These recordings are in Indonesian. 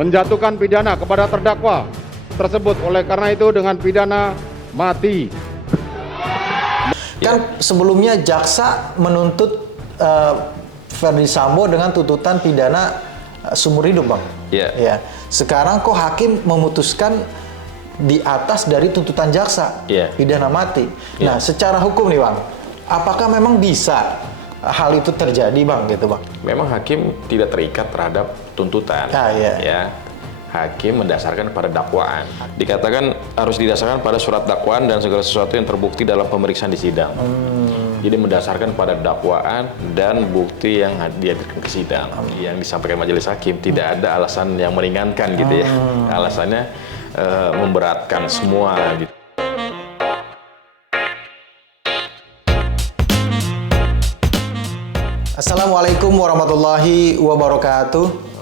menjatuhkan pidana kepada terdakwa tersebut. Oleh karena itu dengan pidana mati. Kan sebelumnya jaksa menuntut Ferdy Sambo dengan tuntutan pidana seumur hidup, Bang. Iya. Ya. Sekarang kok hakim memutuskan di atas dari tuntutan jaksa, pidana mati. Nah, secara hukum nih, Bang, apakah memang bisa hal itu terjadi, Bang, gitu, Bang? Memang hakim tidak terikat terhadap tuntutan. Ya. Hakim mendasarkan pada dakwaan. Dikatakan harus didasarkan pada surat dakwaan dan segala sesuatu yang terbukti dalam pemeriksaan di sidang. Jadi mendasarkan pada dakwaan dan bukti yang dihadirkan ke sidang. Yang disampaikan majelis hakim tidak ada alasan yang meringankan gitu ya. Alasannya memberatkan semua gitu. Assalamualaikum warahmatullahi wabarakatuh.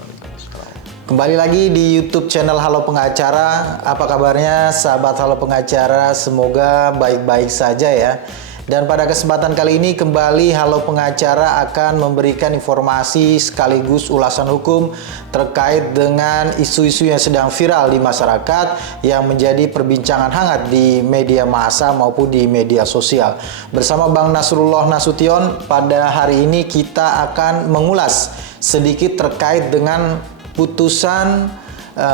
Kembali lagi di YouTube channel Halo Pengacara. Apa kabarnya sahabat Halo Pengacara? Semoga baik-baik saja ya. Dan pada kesempatan kali ini kembali Halo Pengacara akan memberikan informasi sekaligus ulasan hukum terkait dengan isu-isu yang sedang viral di masyarakat yang menjadi perbincangan hangat di media massa maupun di media sosial. Bersama Bang Nasrullah Nasution, pada hari ini kita akan mengulas sedikit terkait dengan putusan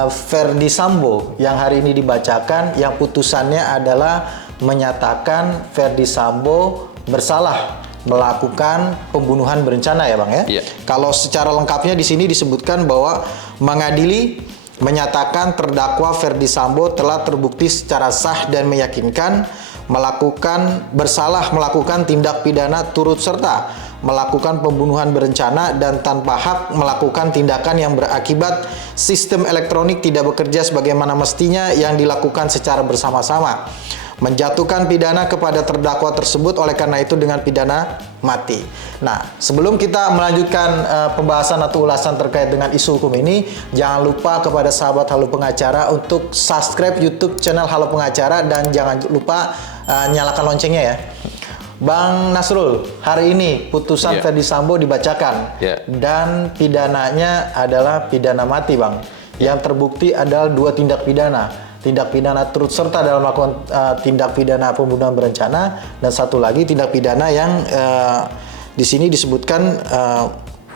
Ferdy Sambo yang hari ini dibacakan, yang putusannya adalah menyatakan Ferdy Sambo bersalah melakukan pembunuhan berencana ya, Bang ya. Kalau secara lengkapnya di sini disebutkan bahwa mengadili menyatakan terdakwa Ferdy Sambo telah terbukti secara sah dan meyakinkan bersalah melakukan tindak pidana turut serta melakukan pembunuhan berencana dan tanpa hak melakukan tindakan yang berakibat sistem elektronik tidak bekerja sebagaimana mestinya yang dilakukan secara bersama-sama, menjatuhkan pidana kepada terdakwa tersebut oleh karena itu dengan pidana mati. Nah, sebelum kita melanjutkan pembahasan atau ulasan terkait dengan isu hukum ini, jangan lupa kepada sahabat Halo Pengacara untuk subscribe YouTube channel Halo Pengacara dan jangan lupa nyalakan loncengnya ya. Bang Nasrul, hari ini putusan Ferdy Sambo dibacakan dan pidananya adalah pidana mati, Bang. Yang terbukti adalah dua tindak pidana. Tindak pidana turut serta dalam melakukan tindak pidana pembunuhan berencana dan satu lagi tindak pidana yang di sini disebutkan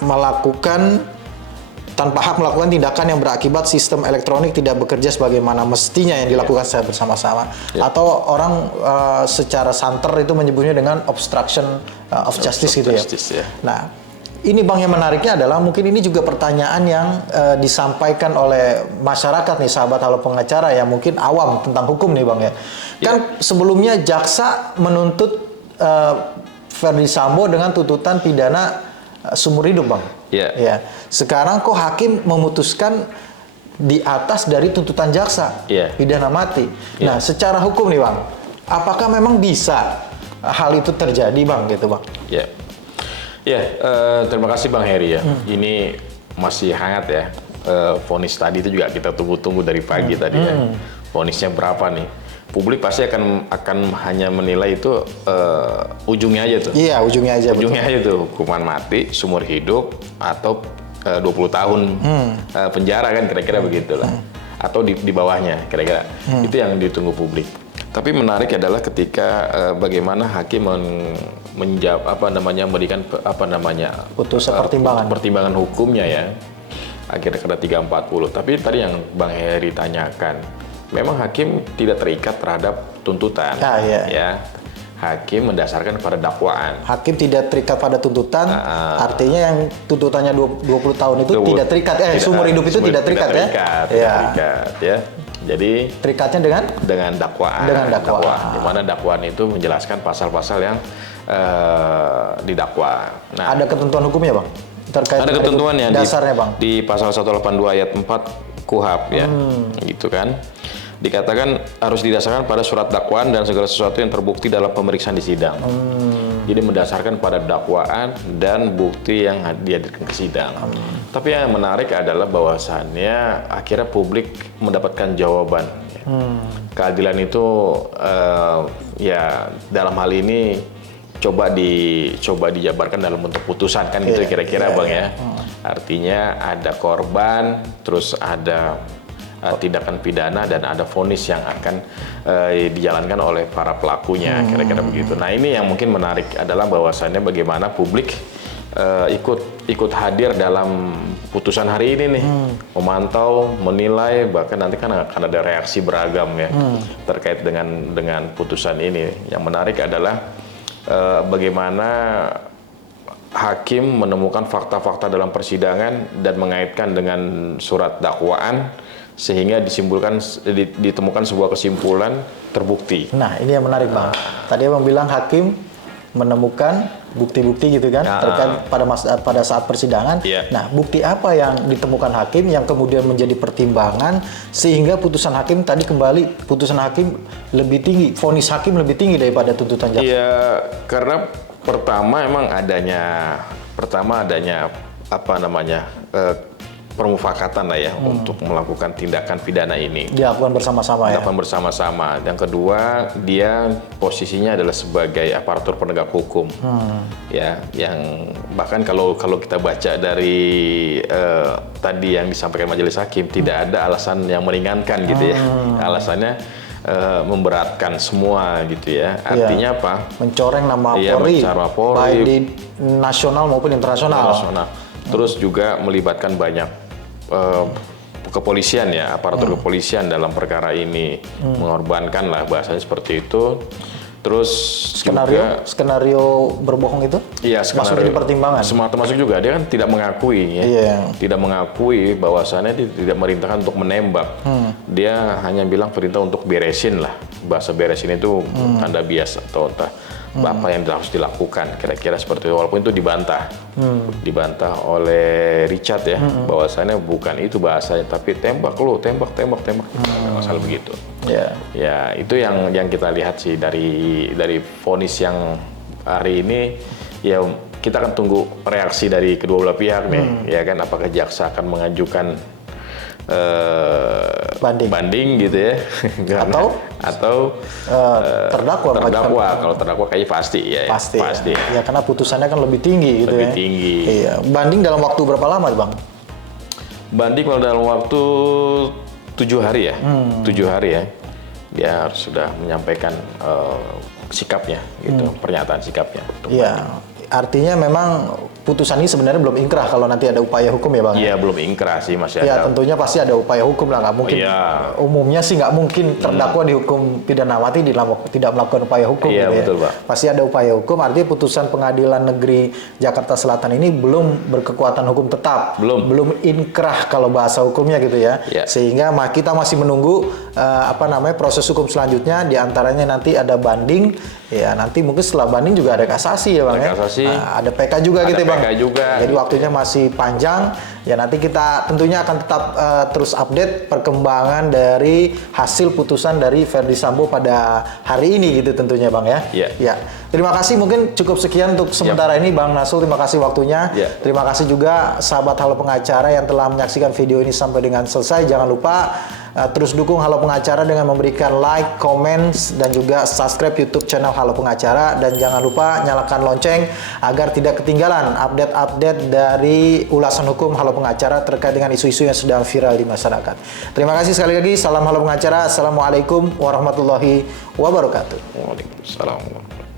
melakukan tanpa hak melakukan tindakan yang berakibat sistem elektronik tidak bekerja sebagaimana mestinya yang dilakukan secara bersama-sama. Atau orang secara santer itu menyebutnya dengan obstruction of justice gitu ya. Nah, ini Bang yang menariknya adalah mungkin ini juga pertanyaan yang disampaikan oleh masyarakat nih sahabat Halo Pengacara yang mungkin awam tentang hukum nih Bang ya. Kan sebelumnya jaksa menuntut Ferdy Sambo dengan tuntutan pidana seumur hidup, Bang. Ya. Sekarang kok hakim memutuskan di atas dari tuntutan jaksa, pidana mati. Nah, secara hukum nih, Bang, apakah memang bisa hal itu terjadi, Bang, gitu, Bang? Terima kasih Bang Heri ya. Ini masih hangat ya. Vonis tadi itu juga kita tunggu-tunggu dari pagi tadi ya. Vonisnya berapa nih? Publik pasti akan hanya menilai itu ujungnya aja tuh. Iya, ujungnya aja. Ujungnya aja tuh hukuman mati, seumur hidup atau 20 tahun penjara kan kira-kira begitulah. Atau di bawahnya kira-kira. Itu yang ditunggu publik. Tapi menarik adalah ketika bagaimana hakim memberikan putusan pertimbangan hukumnya ya. Akhirnya kena 340. Tapi tadi yang Bang Heri tanyakan, memang hakim tidak terikat terhadap tuntutan. Ya. Hakim mendasarkan pada dakwaan. Hakim tidak terikat pada tuntutan, artinya yang tuntutannya 20 tahun itu tidak terikat. Seumur hidup itu tidak terikat ya. Jadi terikatnya dengan dakwaan. Di mana dakwaan itu menjelaskan pasal-pasal yang didakwa. Nah, ada ketentuan hukumnya, Bang? Terkait ada ketentuannya dasarnya, Bang. Di pasal 182 ayat 4 KUHP ya. Gitu kan. Dikatakan harus didasarkan pada surat dakwaan dan segala sesuatu yang terbukti dalam pemeriksaan di sidang. Jadi mendasarkan pada dakwaan dan bukti yang dihadirkan ke sidang. Tapi yang menarik adalah bahwasannya akhirnya publik mendapatkan jawaban. Keadilan itu ya dalam hal ini coba dijabarkan dalam bentuk putusan kan gitu kira-kira Bang ya. Artinya ada korban, terus ada tindakan pidana dan ada vonis yang akan dijalankan oleh para pelakunya, kira-kira begitu. Nah, ini yang mungkin menarik adalah bahwasannya bagaimana publik ikut hadir dalam putusan hari ini nih, memantau, menilai, bahkan nanti kan akan ada reaksi beragam ya terkait dengan putusan ini. Yang menarik adalah bagaimana hakim menemukan fakta-fakta dalam persidangan dan mengaitkan dengan surat dakwaan sehingga ditemukan sebuah kesimpulan terbukti. Nah, ini yang menarik, Bang. Tadi Abang bilang hakim menemukan bukti-bukti gitu kan terkait pada saat persidangan. Nah, bukti apa yang ditemukan hakim yang kemudian menjadi pertimbangan sehingga putusan hakim tadi kembali putusan hakim lebih tinggi, vonis hakim lebih tinggi daripada tuntutan jaksa? Iya, karena pertama adanya apa namanya permufakatan lah ya untuk melakukan tindakan pidana ini. Dilakukan bersama-sama ya? Dilakukan bersama-sama. Yang kedua, dia posisinya adalah sebagai aparatur penegak hukum. Ya, yang bahkan kalau kita baca dari tadi yang disampaikan majelis hakim, tidak ada alasan yang meringankan gitu ya. Alasannya memberatkan semua gitu ya. Artinya apa? Mencoreng nama Polri, baik di nasional maupun internasional. Terus juga melibatkan banyak kepolisian ya, aparatur kepolisian dalam perkara ini, mengorbankan lah bahasanya seperti itu. Terus skenario berbohong itu? Iya, masuk di pertimbangan. Termasuk juga dia kan tidak mengakui ya, tidak mengakui bahwasannya dia tidak merintahkan untuk menembak. Dia hanya bilang perintah untuk beresin lah. Bahasa beresin itu tanda bias atau entah apa yang harus dilakukan, kira-kira seperti itu. Walaupun itu dibantah oleh Richard ya, bahwasannya bukan itu bahasanya, tapi tembak, masalah begitu. Ya, itu yang kita lihat sih dari vonis yang hari ini. Ya, kita akan tunggu reaksi dari kedua belah pihak nih, ya kan, apakah jaksa akan mengajukan banding gitu ya, atau terdakwa. Kalau terdakwa kayaknya pasti ya. Pasti. Ya, karena putusannya kan lebih tinggi gitu. Lebih tinggi. Iya. Banding dalam waktu berapa lama, Bang? Banding kalau dalam waktu 7 hari ya. 7 hari ya. Dia harus sudah menyampaikan sikapnya gitu, pernyataan sikapnya. Iya. Artinya memang putusan ini sebenarnya belum ingkrah kalau nanti ada upaya hukum ya, Bang? Iya, belum ingkrah sih, masih ya, ada. tentunya pasti ada upaya hukum lah, nggak mungkin. Umumnya sih nggak mungkin terdakwa dihukum pidana mati tidak melakukan upaya hukum. Iya, gitu betul, ya. Pak. Pasti ada upaya hukum, artinya putusan Pengadilan Negeri Jakarta Selatan ini belum berkekuatan hukum tetap. Belum inkrah kalau bahasa hukumnya gitu ya. Sehingga kita masih menunggu proses hukum selanjutnya, diantaranya nanti ada banding. Ya, nanti mungkin setelah banding juga ada kasasi ya, Bang. Ada PK juga gitu ya, Bang. Jadi waktunya masih panjang. Ya, nanti kita tentunya akan tetap terus update perkembangan dari hasil putusan dari Verdi Sambo pada hari ini gitu tentunya, Bang ya. Ya. Terima kasih, mungkin cukup sekian untuk sementara ini, Bang Nasul. Terima kasih waktunya. Terima kasih juga sahabat Halo Pengacara yang telah menyaksikan video ini sampai dengan selesai. Jangan lupa terus dukung Halo Pengacara dengan memberikan like, comment, dan juga subscribe YouTube channel Halo Pengacara. Dan jangan lupa nyalakan lonceng agar tidak ketinggalan update-update dari ulasan hukum Halo Pengacara terkait dengan isu-isu yang sedang viral di masyarakat. Terima kasih sekali lagi. Salam Halo Pengacara. Assalamualaikum warahmatullahi wabarakatuh. Waalaikumsalam.